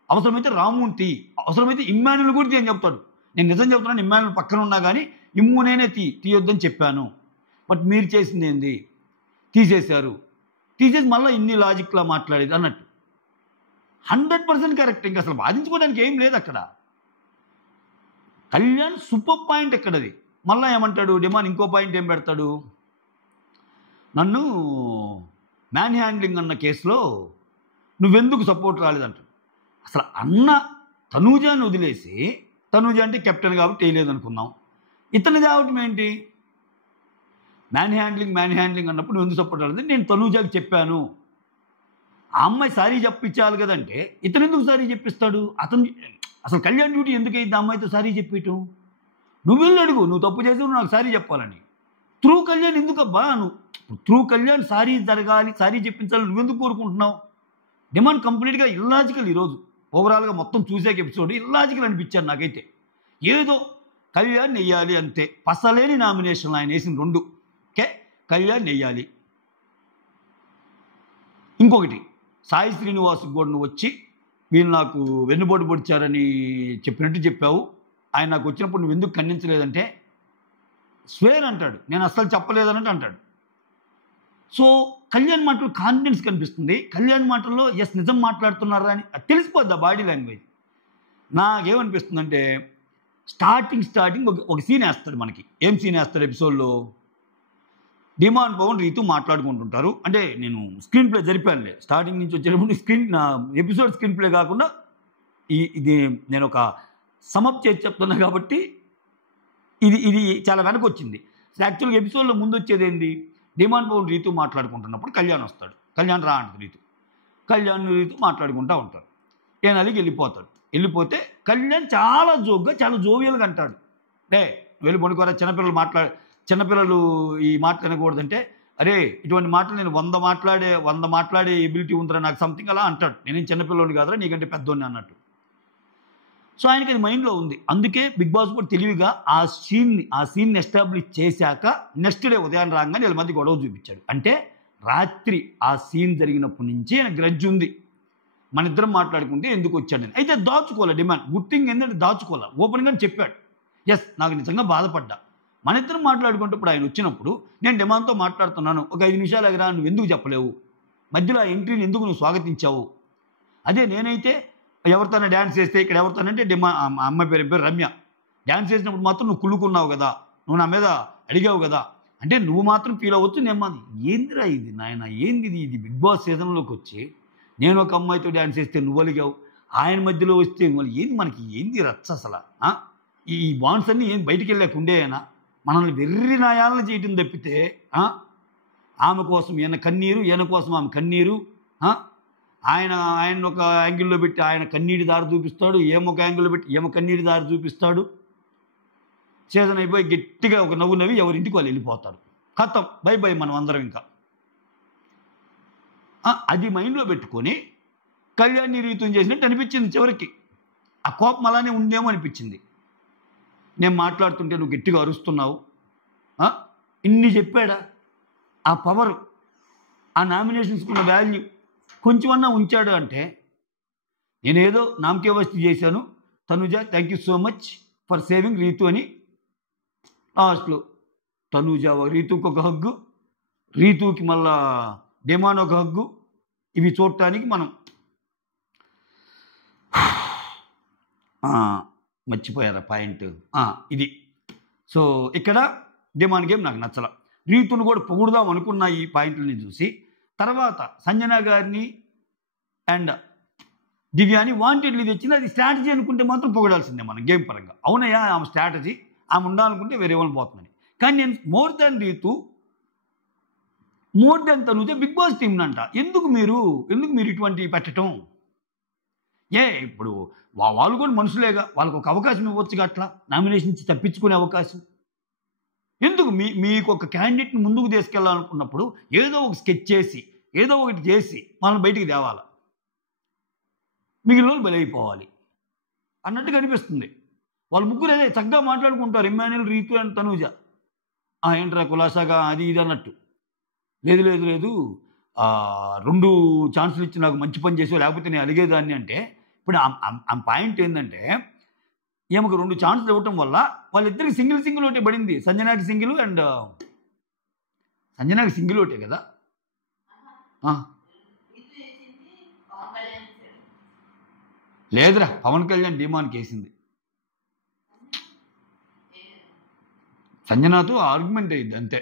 అవసరమైతే రాముని తీ, అవసరమైతే ఇమ్మాన్యుల్ కూడా తీయని చెప్తాడు. నేను నిజం చెప్తున్నాను, ఇమ్మాన్యుల్ పక్కన ఉన్నా కానీ ఇమ్మునేనే తీయొద్దని చెప్పాను. బట్ మీరు చేసింది ఏంది, తీసేశారు. తీసేసి మళ్ళీ ఇన్ని లాజిక్లా మాట్లాడేది అన్నట్టు. 100% కరెక్ట్. ఇంకా అసలు వాదించుకోవడానికి ఏం లేదు అక్కడ. కళ్యాణ్ సూపర్ పాయింట్ ఎక్కడది. మళ్ళీ ఏమంటాడు డిమాండ్, ఇంకో పాయింట్ ఏం పెడతాడు, నన్ను మ్యాన్ హ్యాండ్లింగ్ అన్న కేసులో నువ్వెందుకు సపోర్ట్ రాలేదంటాడు. అసలు అన్న తనూజాని వదిలేసి, తనూజ అంటే కెప్టెన్ కాబట్టి వేయలేదు అనుకుందాం, ఇతని రావటం ఏంటి, మ్యాన్ హ్యాండ్లింగ్ అన్నప్పుడు నువ్వు ఎందుకు సపోర్ట్ రాలేదు, నేను తనూజాకి చెప్పాను. ఆ అమ్మాయి సారీ చెప్పించాలి కదంటే ఇతను ఎందుకు సారీ చెప్పిస్తాడు? అసలు కళ్యాణ్ డ్యూటీ ఎందుకు అయింది అమ్మాయితో సారీ చెప్పిటం? నువ్వు వెళ్ళి అడుగు, నువ్వు తప్పు చేసి నువ్వు నాకు సారీ చెప్పాలని. త్రూ కళ్యాణ్ ఎందుకబ్బా, త్రూ కళ్యాణ్ సారీ జరగాలి, సారీ చెప్పించాలి నువ్వెందుకు కోరుకుంటున్నావు? డిమాండ్ కంప్లీట్గా ఇల్లాజికల్. ఈరోజు ఓవరాల్గా మొత్తం చూసాక ఎపిసోడ్ ఇల్లాజికల్ అనిపించాను నాకైతే. ఏదో కళ్యాణ్ నెయ్యాలి అంతే, పసలేని నామినేషన్లు ఆయన వేసిన 2. కళ్యాణ్ నెయ్యాలి. ఇంకొకటి, సాయి శ్రీనివాస్ కూడా నువ్వు వచ్చి వీళ్ళు నాకు వెన్నుపోటు పొడిచారని చెప్పినట్టు చెప్పావు, ఆయన నాకు వచ్చినప్పుడు నువ్వు ఎందుకు ఖండించలేదంటే స్వేర్ అంటాడు, నేను అస్సలు చెప్పలేదన్నట్టు అంటాడు. సో కళ్యాణ్ మాటలు కాన్ఫిడెన్స్ కనిపిస్తుంది. కళ్యాణ్ మాటల్లో ఎస్ నిజం మాట్లాడుతున్నారా అని తెలిసిపోద్ది ఆ బాడీ లాంగ్వేజ్. నాకేమనిపిస్తుందంటే స్టార్టింగ్ ఒక సీన్ వేస్తాడు మనకి. ఏం సీన్ వేస్తాడు ఎపిసోడ్లో, డిమాండ్ పవన్ రీతు మాట్లాడుకుంటుంటారు. అంటే నేను స్క్రీన్ ప్లే జరిపానులే, స్టార్టింగ్ నుంచి వచ్చేటప్పుడు నా ఎపిసోడ్ స్క్రీన్ ప్లే కాకుండా ఇది నేను ఒక సమప్ చేసి చెప్తున్నా కాబట్టి ఇది చాలా వెనక వచ్చింది. యాక్చువల్గా ఎపిసోడ్లో ముందు వచ్చేది ఏంది, డిమాండ్ పవన్ రీతు మాట్లాడుకుంటున్నప్పుడు కళ్యాణ్ వస్తాడు. కళ్యాణ్ రా అంటుంది రీతు. రీతు మాట్లాడుకుంటూ ఉంటారు. నేను అలిగి వెళ్ళిపోతాడు. వెళ్ళిపోతే కళ్యాణ్ చాలా జోక్గా చాలా జోవియల్గా అంటాడు, వెళ్ళి పడుకోరా, చిన్నపిల్లలు ఈ మాటలు వినకూడదంటే, అరే ఇటువంటి మాటలు నేను 100 మాట్లాడే ఎబిలిటీ ఉందిరా నాకు, సంథింగ్ అలా అంటాడు. నేనేం చిన్నపిల్లని కాదురా నీకంటే పెద్దోడిని అన్నట్టు. సో ఆయనకి అది మైండ్లో ఉంది. అందుకే బిగ్ బాస్ కూడా తెలివిగా ఆ సీన్ని ఎస్టాబ్లిష్ చేశాక నెక్స్ట్ డే ఉదయం రాగానే వీళ్ళ మధ్య గొడవ చూపించాడు. అంటే రాత్రి ఆ సీన్ జరిగినప్పటి నుంచి ఆయన గ్రడ్జ్ ఉంది, మన ఇద్దరం మాట్లాడుకుంటే ఎందుకు వచ్చాడని. అయితే దాచుకోలే డిమాండ్. గుడ్ థింగ్ ఏంటంటే దాచుకోలే, ఓపెన్గా చెప్పాడు, ఎస్ నాకు నిజంగా బాధపడ్డా, మన ఇద్దరం మాట్లాడుకుంటే ఇప్పుడు ఆయన వచ్చినప్పుడు నేను డిమాండ్తో మాట్లాడుతున్నాను, ఒక 5 నిమిషాలు ఎగరా, నువ్వు ఎందుకు చెప్పలేవు, మధ్యలో ఆ ఎంట్రీని ఎందుకు నువ్వు స్వాగతించావు. అదే నేనైతే ఎవరితోనే డ్యాన్స్ చేస్తే, ఇక్కడ ఎవరితోనంటే అమ్మాయి పేరు రమ్య, డ్యాన్స్ చేసినప్పుడు మాత్రం నువ్వు కుళ్ళుకున్నావు కదా, నువ్వు నా మీద అడిగావు కదా, అంటే నువ్వు మాత్రం ఫీల్ అవ్వచ్చు, నేను ఏందిరా ఇది నాయన, ఏంది ఇది బిగ్ బాస్ సీజన్లోకి వచ్చి నేను ఒక అమ్మాయితో డ్యాన్స్ చేస్తే నువ్వు అలిగావు, ఆయన మధ్యలో వస్తే ఏంది మనకి ఏంది రచ్చ అసలు. ఈ బాండ్స్ అన్నీ ఏం బయటికి వెళ్ళాక ఉండేనా, మనల్ని వెర్రి నాయాలను చేయటం తప్పితే ఆమె కోసం ఈయన కన్నీరు, ఈయన కోసం ఆమె కన్నీరు. ఆయన ఒక యాంగిల్లో పెట్టి ఆయన కన్నీటి దారి చూపిస్తాడు, ఏమొక యాంగిల్లో పెట్టి ఏమో కన్నీటి దారి చూపిస్తాడు. సీజన్ అయిపోయి గట్టిగా ఒక నవ్వు నవ్వి ఎవరింటికి వాళ్ళు వెళ్ళిపోతారు. ఖతం, బై బై మనం అందరం. ఇంకా అది మైండ్లో పెట్టుకొని కళ్యాణ్ని రీతం చేసినట్టు అనిపించింది. చివరికి ఆ కోపం అలానే ఉందేమో అనిపించింది. నేను మాట్లాడుతుంటే నువ్వు గట్టిగా అరుస్తున్నావు, ఇన్ని చెప్పాడా, ఆ పవర్, ఆ నామినేషన్స్కున్న వాల్యూ కొంచెమన్నా ఉంచాడు అంటే నేనేదో నామకే వస్తు చేశాను, Tanuja thank you so much for saving Ritu అని లాస్ట్లో తనుజ రీతుకి ఒక హగ్గు, రీతుకి మళ్ళా డిమాండ్ ఒక హగ్గు. ఇవి చూడటానికి మనం మర్చిపోయారా పాయింట్, ఇది. సో ఇక్కడ డిమాండ్ గేమ్ నాకు నచ్చల. రీతును కూడా పొగుడుదాం అనుకున్న ఈ పాయింట్లని చూసి తర్వాత సంజన గారిని అండ్ దివ్యాని వాంటెడ్లీ తెచ్చింది. అది స్ట్రాటజీ అనుకుంటే మాత్రం పొగడాల్సిందే మనం గేమ్ పరంగా. అవునయ్యా ఆమె స్ట్రాటజీ, ఆమె ఉండాలనుకుంటే వేరే వాళ్ళని పోతుందని. కానీ నేను more than Ritu, more than Tanuja Bigg Boss team అంట. ఎందుకు మీరు ఇటువంటి పెట్టడం? ఇప్పుడు వాళ్ళు కూడా మనుషులేగా, వాళ్ళకు ఒక అవకాశం ఇవ్వచ్చుగా, అట్లా నామినేషన్ ఇచ్చి తప్పించుకునే అవకాశం ఎందుకు? మీకు ఒక క్యాండిడేట్ని ముందుకు తీసుకెళ్ళాలనుకున్నప్పుడు ఏదో ఒక స్కెచ్ చేసి ఏదో ఒకటి చేసి మనల్ని బయటికి తేవాలి, మిగిలిన వాళ్ళు బలైపోవాలి అన్నట్టు కనిపిస్తుంది. వాళ్ళు ముగ్గురు అదే చక్కగా మాట్లాడుకుంటారు, ఇమ్మాన్యుల్, రీతు అండ్ తనూజ. ఏంట్రా కులాసాగా అది ఇది అన్నట్టు. లేదు 2 ఛాన్సులు ఇచ్చి నాకు మంచి పని చేసావు, లేకపోతే నేను అలిగేదాన్ని అంటే. ఇప్పుడు ఆ పాయింట్ ఏంటంటే ఈమెకు 2 ఛాన్సులు ఇవ్వటం వల్ల వాళ్ళిద్దరికి సింగిల్ ఒకటే పడింది. సంజనాకి సింగిల్ అండ్ సంజనాకి సింగిల్ ఒకటే కదా. లేదురా, పవన్ కళ్యాణ్ డిమాండ్కి వేసింది. సంజనాతో ఆర్గ్యుమెంట్ అయ్యింది అంతే,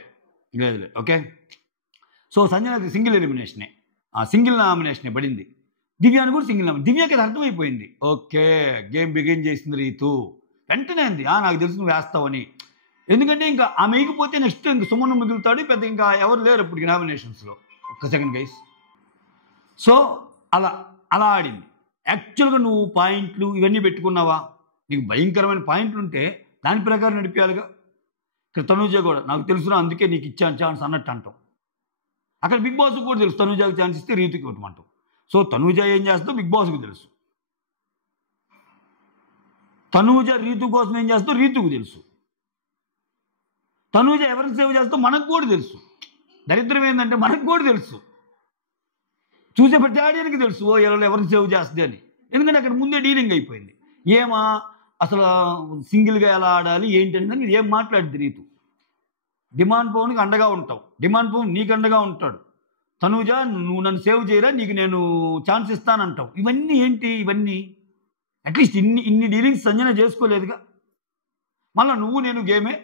లేదు. ఓకే, సో సంజనాకి సింగిల్ ఎలిమినేషనే, సింగిల్ నామినేషనే పడింది. దివ్యాని కూడా సింగిల్ నామినేషన్. దివ్యాకి అది అర్థమైపోయింది. ఓకే, గేమ్ బిగిన్ చేసింది రీతు. వెంటనే అంది నాకు తెలుసు నువ్వు వేస్తావని. ఎందుకంటే ఇంకా ఆమె వేయకపోతే నెక్స్ట్ ఇంక సుమన్ మిగులుతాడు, పెద్ద ఇంకా ఎవరు లేరు ఇప్పటికి నామినేషన్స్లో. ఒక్క సెకండ్ గైస్. సో అలా ఆడింది. యాక్చువల్గా నువ్వు పాయింట్లు ఇవన్నీ పెట్టుకున్నావా? నీకు భయంకరమైన పాయింట్లు ఉంటే దాని ప్రకారం నడిపేయాలిగా. ఇక్కడ తనూజ కూడా నాకు తెలుసురా అందుకే నీకు ఇచ్చాను ఛాన్స్ అన్నట్టు అంటాం. అక్కడ బిగ్ బాస్కి కూడా తెలుసు తనూజకి ఛాన్స్ ఇస్తే రీతుకి ఇవ్వటమంటాం. సో తనూజ ఏం చేస్తుందో బిగ్ బాస్కి తెలుసు, తనూజ రీతు కోసం ఏం చేస్తుందో రీతుకు తెలుసు, తనూజ ఎవరికి సేవ్ చేస్తుందో మనకు కూడా తెలుసు. దరిద్రం ఏంటంటే మనకు కూడా తెలుసు, చూసే ప్రతి ఆడియన్కి తెలుసు ఎవరికి సేవ్ చేస్తుంది అని. ఎందుకంటే అక్కడ ముందే డీలింగ్ అయిపోయింది. అసలు సింగిల్గా ఎలా ఆడాలి ఏంటి అని ఏం మాట్లాడింది రీతు. డిమాండ్ పవన్కి అండగా ఉంటావు, డిమాండ్ పవన్ నీకు అండగా ఉంటాడు. తనూజ నువ్వు నన్ను సేవ్ చేయరా, నీకు నేను ఛాన్స్ ఇస్తానంటావు. ఇవన్నీ ఏంటి? ఇవన్నీ అట్లీస్ట్ ఇన్ని డీలింగ్స్ సంజన చేసుకోలేదుగా. మళ్ళీ నేను గేమే,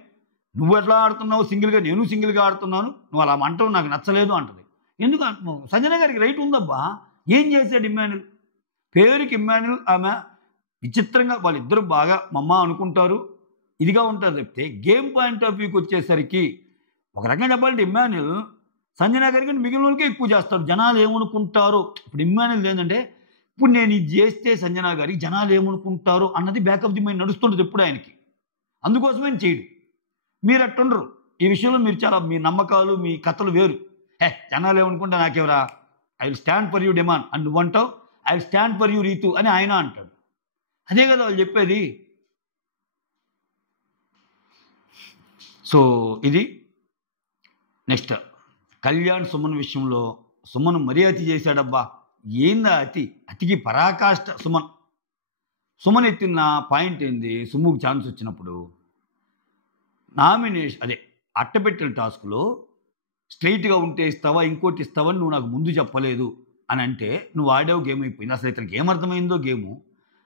నువ్వు ఎట్లా ఆడుతున్నావు సింగిల్గా, నేను సింగిల్గా ఆడుతున్నాను, నువ్వు అలా అంటావు నాకు నచ్చలేదు అంటది. ఎందుకు అంటున్నావు? సంజన గారికి రైట్ ఉందబ్బా. ఏం చేశాడు ఇమ్మాన్యుల్? పేరుకి ఇమ్మాన్యుల్, ఆమె విచిత్రంగా వాళ్ళిద్దరూ బాగా మమ్మ అనుకుంటారు, ఇదిగా ఉంటారు. చెప్తే గేమ్ పాయింట్ ఆఫ్ వ్యూకి వచ్చేసరికి ఒక రకంగా చెప్పాలంటే ఇమ్మాన్యుల్ సంజన గారికి మిగిలిన వాళ్ళకే ఎక్కువ చేస్తాడు. జనాలు ఏమనుకుంటారో. ఇప్పుడు ఇమ్మాన్యుల్ ఏంటంటే ఇప్పుడు నేను ఇది చేస్తే సంజన గారికి జనాలు ఏమనుకుంటారో అన్నది బ్యాక్ ఆఫ్ ది మైండ్ నడుస్తుంటుంది ఎప్పుడు ఆయనకి. అందుకోసమే చేయడు. మీరు అట్టుండరు. ఈ విషయంలో మీరు చాలా మీ నమ్మకాలు మీ కథలు వేరు. జనాలు ఏమనుకుంటా నాకెవరా, I will stand for you demand and నువ్వు అంటావు I will stand for you Ritu అని ఆయన అంటాడు. అదే కదా వాళ్ళు చెప్పేది. సో ఇది నెక్స్ట్ కళ్యాణ్ సుమన్ విషయంలో సుమన్ మరీ అతి చేశాడబ్బా. ఏందా అతికి పరాకాష్ట. సుమన్ ఎత్తిన పాయింట్ ఏంది? సుమ్ముకు ఛాన్స్ వచ్చినప్పుడు నామినేషన్ అదే అట్టపెట్టిన టాస్క్లో స్ట్రైట్గా ఉంటే ఇస్తావా ఇంకోటి ఇస్తావని నువ్వు నాకు ముందు చెప్పలేదు అని అంటే నువ్వు ఆడావు, గేమ్ అయిపోయింది. అసలు ఇతనికి ఏమర్థమైందో గేము.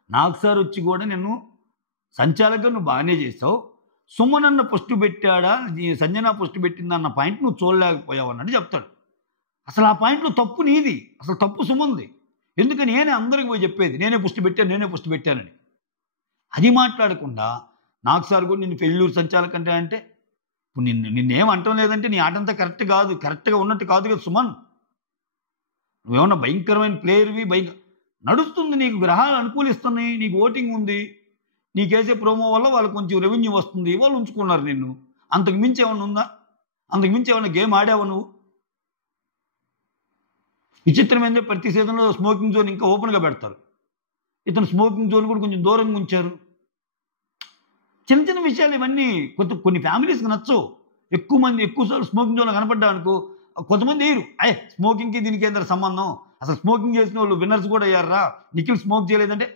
నాకు సార్ వచ్చి కూడా నేను సంచాలకుగా నువ్వు బాగానే చేస్తావు, సుమన్ అన్న పోస్ట్ పెట్టాడా సంజన పోస్ట్ పెట్టిందన్న పాయింట్ నువ్వు చూడలేకపోయావు అన్నట్టు చెప్తాడు. అసలు ఆ పాయింట్లో తప్పు నీది, అసలు తప్పు సుమన్ది. ఎందుకని నేనే అందరికి పోయి చెప్పేది నేనే పోస్ట్ పెట్టానని. అది మాట్లాడకుండా నాకు సార్ కూడా నిన్ను ఫెయిల్యూర్ సంచాలకంటే అంటే ఇప్పుడు నిన్నేం అంటం లేదంటే నీ ఆటంతా కరెక్ట్గా ఉన్నట్టు కాదు కదా సుమన్. నువ్వేమన్నా భయంకరమైన ప్లేయర్వి, నడుస్తుంది, నీకు గ్రహాలు అనుకూలిస్తున్నాయి, నీకు ఓటింగ్ ఉంది, నీకేసే ప్రోమో వల్ల వాళ్ళకి కొంచెం రెవెన్యూ వస్తుంది, వాళ్ళు ఉంచుకున్నారు నిన్ను. అంతకు మించి ఏమన్నా ఉందా? అంతకు మించి ఏమన్నా గేమ్ ఆడావా నువ్వు? విచిత్రమైందే ప్రతి సీజన్లో స్మోకింగ్ జోన్ ఇంకా ఓపెన్గా పెడతారు. ఇతను స్మోకింగ్ జోన్ కూడా కొంచెం దూరంగా ఉంచారు. చిన్న విషయాలు ఇవన్నీ కొన్ని ఫ్యామిలీస్కి నచ్చవు. ఎక్కువసార్లు స్మోకింగ్ జోన్లో కనపడ్డా అనుకో కొంతమంది వేయరు, స్మోకింగ్కి దీనికి ఏంటంటే సంబంధం, అసలు స్మోకింగ్ చేసిన వాళ్ళు విన్నర్స్ కూడా అయ్యారా, నిఖిల్ స్మోక్ చేయలేదంటే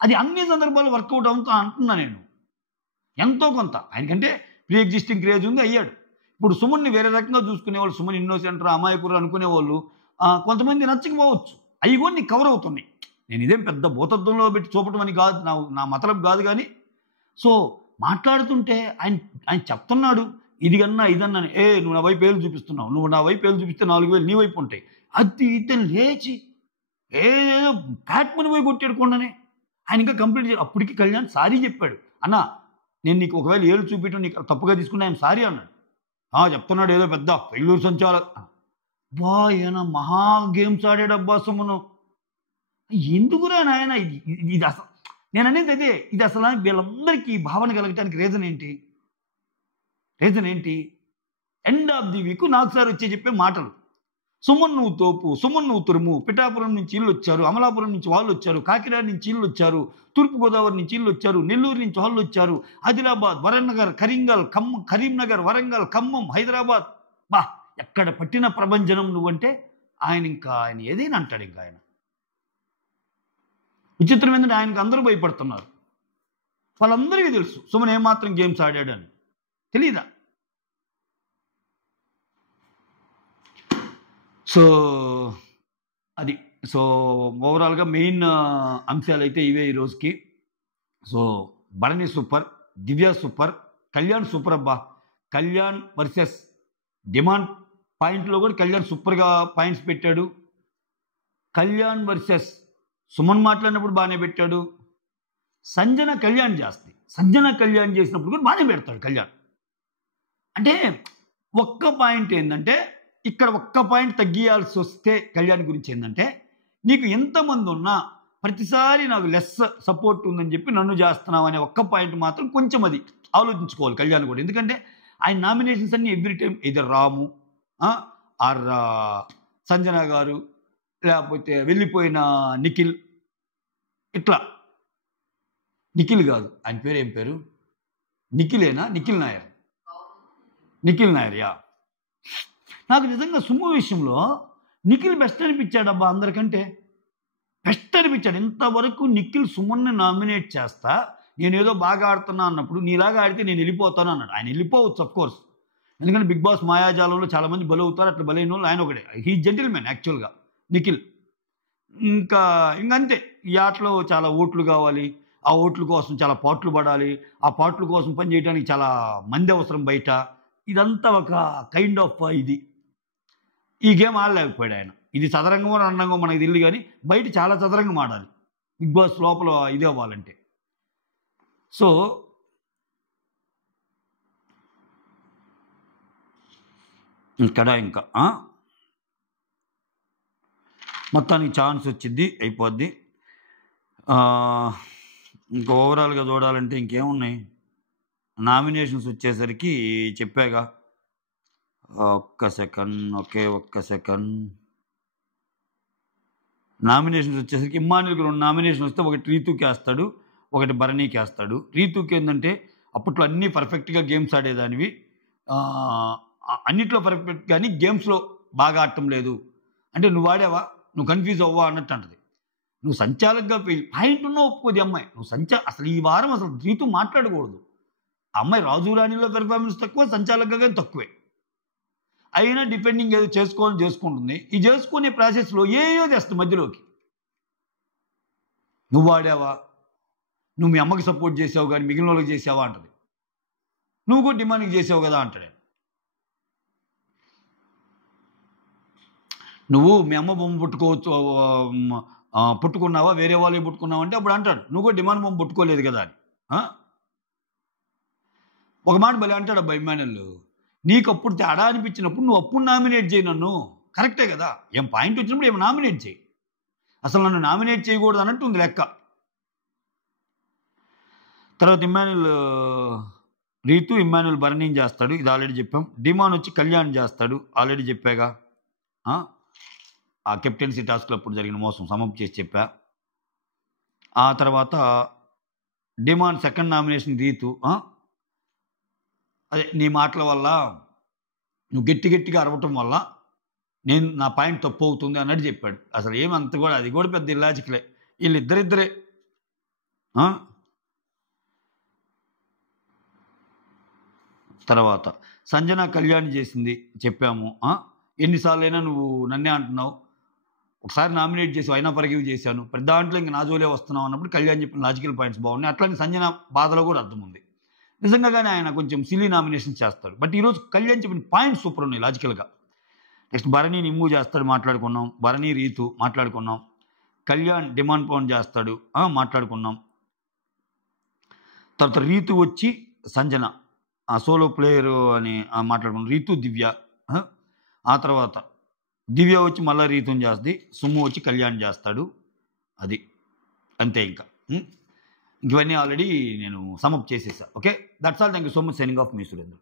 అది అన్ని సందర్భాలు వర్కౌట్ అవుతా అంటున్నా నేను. ఎంతో కొంత ఆయనకంటే ప్రీ ఎగ్జిస్టింగ్ క్రేజ్ ఉంది, అయ్యాడు. ఇప్పుడు సుమన్ని వేరే రకంగా చూసుకునేవాళ్ళు, సుమన్ ఇన్నోసెంటర్ అమాయకుడు అనుకునేవాళ్ళు కొంతమంది నచ్చకపోవచ్చు, అవి కూడా నీకు కవర్ అవుతున్నాయి. నేను ఇదేం పెద్ద భూతత్వంలో పెట్టి చూపటం అని కాదు, నా మతలబు కాదు. కానీ సో మాట్లాడుతుంటే ఆయన ఆయన చెప్తున్నాడు, ఇది కన్నా ఇదన్నా, నువ్వు నా వైపు ఏళ్ళు చూపిస్తున్నావు, నువ్వు నా వైపు ఏళ్ళు చూపిస్తే 4,000 నీ వైపు ఉంటాయి. అది ఇతను లేచి ఏదో బ్యాట్మన్ పోయి కొట్టేడుకోండనే ఆయన ఇంకా కంప్లీట్ చేయాలి. అప్పటికి కళ్యాణ్ సారీ చెప్పాడు, అన్న నేను నీకు ఒకవేళ ఏళ్ళు చూపించడం నీకు తప్పుగా తీసుకున్నా ఆయన సారీ అన్నాడు. చెప్తున్నాడు ఏదో పెద్ద పెళ్ళూరు సంచాలక్ బా, ఏనా మహా గేమ్స్ ఆడాడబ్బా సుమను. ఎందుకురా నాయన ఇది అసలు నేను అనేది అదే. ఇది అసలు వీళ్ళందరికీ భావన కలగటానికి రీజన్ ఏంటి? ఎండ్ ఆఫ్ ది వీక్ నాకు సార్ వచ్చి చెప్పే మాటలు, సుమన్ నువ్వు తోపు, సుమన్ నువ్వు తురుము, పిఠాపురం నుంచి ఇల్లు వచ్చారు, అమలాపురం నుంచి వాళ్ళు వచ్చారు, కాకినాడ నుంచి ఇల్లు వచ్చారు, తూర్పుగోదావరి నుంచి ఇల్లు వచ్చారు, నెల్లూరు నుంచి వాళ్ళు వచ్చారు, ఆదిలాబాద్, వరంగల్, కరీంనగర్, వరంగల్, ఖమ్మం, హైదరాబాద్, బా ఎక్కడ పట్టిన ప్రభంజనం నువ్వంటే ఆయన ఏదైనా అంటాడు. ఇంకా ఆయన విచిత్రం ఏంటంటే ఆయనకు అందరూ భయపడుతున్నారు. వాళ్ళందరికీ తెలుసు సుమన్ ఏమాత్రం గేమ్స్ ఆడాడని. తెలీదా? సో అది. సో ఓవరాల్గా మెయిన్ అంశాలు అయితే ఇవే ఈ రోజుకి. సో భరణి సూపర్, దివ్య సూపర్, కళ్యాణ్ సూపర్. అబ్బా కళ్యాణ్ వర్సెస్ డిమాండ్ పాయింట్లో కూడా కళ్యాణ్ సూపర్గా పాయింట్స్ పెట్టాడు. కళ్యాణ్ వర్సెస్ సుమన్ మాట్లాడినప్పుడు బాగానే పెట్టాడు. సంజన కళ్యాణ్ చేసినప్పుడు కూడా బాగానే పెడతాడు కళ్యాణ్. అంటే ఒక్క పాయింట్ ఏంటంటే, ఇక్కడ ఒక్క పాయింట్ తగ్గియాల్సి వస్తే కళ్యాణ్ గురించి ఏంటంటే, నీకు ఎంతమంది ఉన్నా ప్రతిసారి నాకు లెస్ సపోర్ట్ ఉందని చెప్పి నన్ను చేస్తున్నావు అనే ఒక్క పాయింట్ మాత్రం కొంచెం అది ఆలోచించుకోవాలి కళ్యాణ్ కూడా. ఎందుకంటే ఆయన నామినేషన్స్ అన్ని ఎవ్రీ టైం ఇద్దరు రాము ఆర్ సంజన గారు, లేకపోతే వెళ్ళిపోయిన నిఖిల్, ఇట్లా నిఖిల్ కాదు ఆయన పేరు, ఏం పేరు, నిఖిలేనా, నిఖిల్ నాయర్ యా. నాకు నిజంగా సుమో విషయంలో నిఖిల్ బెస్ట్ అనిపించాడబ్బా, అందరికంటే బెస్ట్ అనిపించాడు. ఇంతవరకు నిఖిల్ సుమన్ని నామినేట్ చేస్తా, నేను ఏదో బాగా ఆడుతున్నా అన్నప్పుడు నీలాగా ఆడితే నేను వెళ్ళిపోతాను అన్నాడు. ఆయన వెళ్ళిపోవచ్చు అఫ్కోర్స్, ఎందుకంటే బిగ్ బాస్ మాయాజాలంలో చాలామంది బలవుతారు, అట్లా బలైన వాళ్ళు ఆయన ఒకటే. హీ జెంటిల్మెన్ యాక్చువల్గా నిఖిల్. ఇంకంతే, ఈ ఆటలో చాలా ఓట్లు కావాలి, ఆ ఓట్ల కోసం చాలా పాటలు పడాలి, ఆ పాటల కోసం పని చేయడానికి చాలా మంది అవసరం బయట. ఇదంతా ఒక కైండ్ ఆఫ్ ఇది. ఈ గేమ్ ఆడలేకపోయాడు ఆయన. ఇది చదరంగమో రంగమో మనకు తెలియదు, కానీ బయట చాలా చదరంగం ఆడాలి బిగ్ బాస్ లోపల ఇది అవ్వాలంటే. సో ఇక్కడ ఇంకా మొత్తానికి ఛాన్స్ వచ్చింది, అయిపోద్ది. ఇంకా ఓవరాల్గా చూడాలంటే ఇంకేమున్నాయి, నామినేషన్స్ వచ్చేసరికి చెప్పాగా. ఒక్క సెకండ్. నామినేషన్స్ వచ్చేసరికి ఇమ్మానుయల్కి 2 నామినేషన్ వస్తే ఒకటి రీతుకి వేస్తాడు, ఒకటి భరణికి వేస్తాడు. రీతుకి ఏంటంటే అప్పట్లో అన్నీ పర్ఫెక్ట్గా గేమ్స్ ఆడేదానివి, అన్నిట్లో పర్ఫెక్ట్, కానీ గేమ్స్లో బాగా ఆడటం లేదు అంటే నువ్వు ఆడావా, నువ్వు కన్ఫ్యూజ్ అవ్వా అన్నట్టు అంటది. నువ్వు సంచాలకుగా పాయింట్ ఉన్నా ఒప్పుకోది అమ్మాయి. నువ్వు అసలు ఈ వారం అసలు రీతు మాట్లాడకూడదు. ఆ అమ్మాయి రాజు రాణిలో పెర్ఫార్మెన్స్ తక్కువ, సంచాలకుగా కానీ తక్కువే. అయినా డిపెండింగ్ ఏదో చేసుకుంటుంది. ఈ చేసుకునే ప్రాసెస్లో ఏయో చేస్తుంది మధ్యలోకి. నువ్వు ఆడావా, నువ్వు మీ అమ్మకి సపోర్ట్ చేసావు కానీ మిగిలిన వాళ్ళకి చేసావా అంటది. నువ్వు కూడా డిమాండ్కి చేసావు కదా అంటాడు. నువ్వు మీ అమ్మ బొమ్మ పుట్టుకున్నావా, వేరే వాళ్ళే పుట్టుకున్నావు అంటే అప్పుడు అంటాడు నువ్వు కూడా డిమాండ్ బొమ్మ పుట్టుకోలేదు కదా అని. ఒక మాట భలే అంటాడు అబ్బా ఇమ్మానుయల్, నీకు అప్పుడు తేడా అనిపించినప్పుడు నువ్వు అప్పుడు నామినేట్ చేయి నన్ను, కరెక్టే కదా. ఏం పాయింట్ వచ్చినప్పుడు ఏం నామినేట్ చేయి, అసలు నన్ను నామినేట్ చేయకూడదు అన్నట్టు ఉంది లెక్క. తర్వాత ఇమ్మానుయల్ భరణీని చేస్తాడు, ఇది ఆల్రెడీ చెప్పాం. డిమాండ్ వచ్చి కళ్యాణ్ చేస్తాడు, ఆల్రెడీ చెప్పాగా. ఆ కెప్టెన్సీ టాస్క్లో అప్పుడు జరిగిన మోసం సమాప్తి చేసి చెప్పా. ఆ తర్వాత డిమాండ్ సెకండ్ నామినేషన్ రీతు. అదే నీ మాటల వల్ల, నువ్వు గట్టిగా అరవటం వల్ల నేను నా పాయింట్ తప్పు అవుతుంది అన్నట్టు చెప్పాడు. అసలు ఏమంత కూడా అది కూడా పెద్ద ఇల్లాజికలే. వీళ్ళిద్దరిద్దరే. తర్వాత సంజన కళ్యాణ్ చేసింది చెప్పాము. ఎన్నిసార్లైనా నువ్వు నన్నే అంటున్నావు. ఒకసారి నామినేట్ చేసి అయినా ఫర్గివ్ చేశాను. ప్రతి దాంట్లో ఇంక నా జోలే వస్తున్నావు అన్నప్పుడు కళ్యాణ్ చెప్పిన లాజికల్ పాయింట్స్ బాగున్నాయి. అట్లానే సంజన బాధలో కూడా అర్థం ఉంది. నిజంగానే ఆయన కొంచెం సిలీ నామినేషన్ చేస్తాడు. బట్ ఈరోజు కళ్యాణ్ చెప్పిన పాయింట్స్ సూపర్ ఉన్నాయి లాజికల్గా. నెక్స్ట్ భరణి నిమ్ము చేస్తాడు, మాట్లాడుకున్నాం. భరణి రీతు మాట్లాడుకున్నాం. కళ్యాణ్ డిమాండ్ పౌండ్ చేస్తాడు, మాట్లాడుకున్నాం. తర్వాత రీతు వచ్చి సంజన సోలో ప్లేయరు అని మాట్లాడుకున్నాం. రీతు దివ్య. ఆ తర్వాత దివ్య వచ్చి మళ్ళీ రీతుని చేస్తుంది. సుమ్ము వచ్చి కళ్యాణ్ చేస్తాడు. అది అంతే. ఇంకా ఇవన్నీ ఆల్రెడీ నేను సమప్ చేసేసా. Okay, that's all. Thank you so much. Signing off మీ సురేంద్ర.